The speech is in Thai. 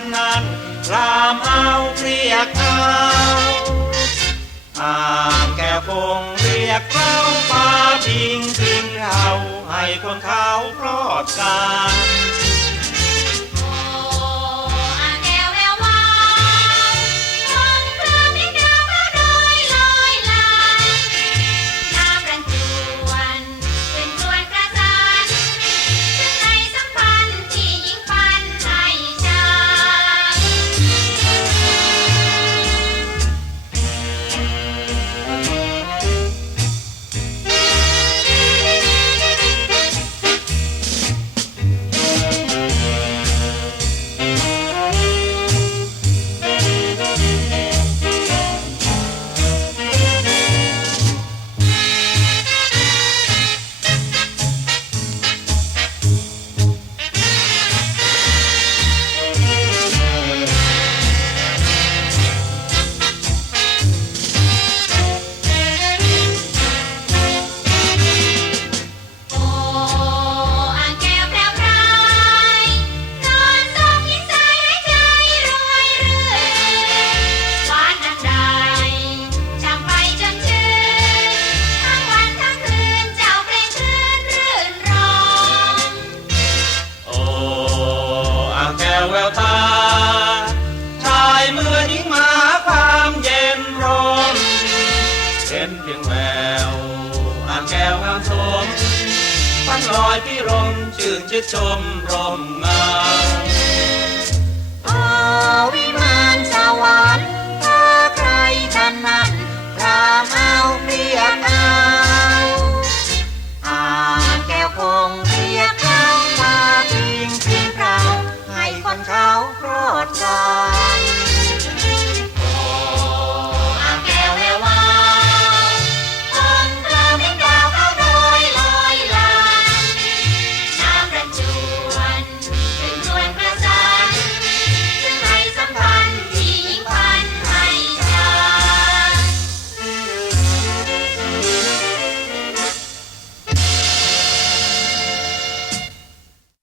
งงานรามเอาเรียกเอาอ่าแก้คงเรียกเราฟ้าพิงพิงเราให้คนเขาปลอดกาย อหญิงมาความเย็นร่มเห็นเพียงแววอ่างแก้วงามชมพันลอยพี่ร่มจืดชิดชมร่มเงา